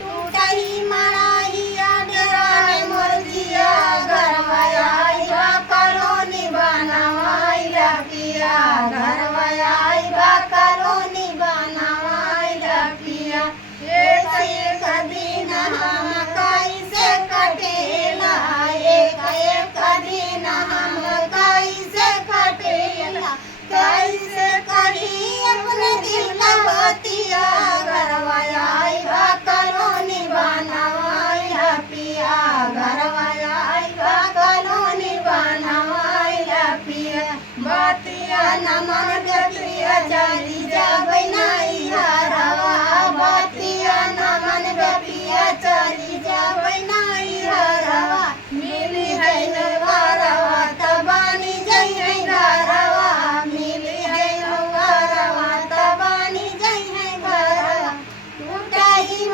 टूटही मड़ाइया डेराए मोरजिया घरवाया आइबा कलोनी बनावाइला पिया घरवाया कलोनी बनावाइला पिया एक दिन हम कैसे कटेला एक दिन हम कैसे कटेला कैसे करी अपने दिल का बतिया घरवाया कलोनी बनावाइला पिया घरवाया कलोनी बनावाइला पिया बतिया नमन गतिया चली जाबै नाई हरवा बतिया नमन गतिया चली जाबै नाई हरवा मिली है घरवा तबानी जई है घरवा मिली है घरवा तबानी जई है घरवा टूटही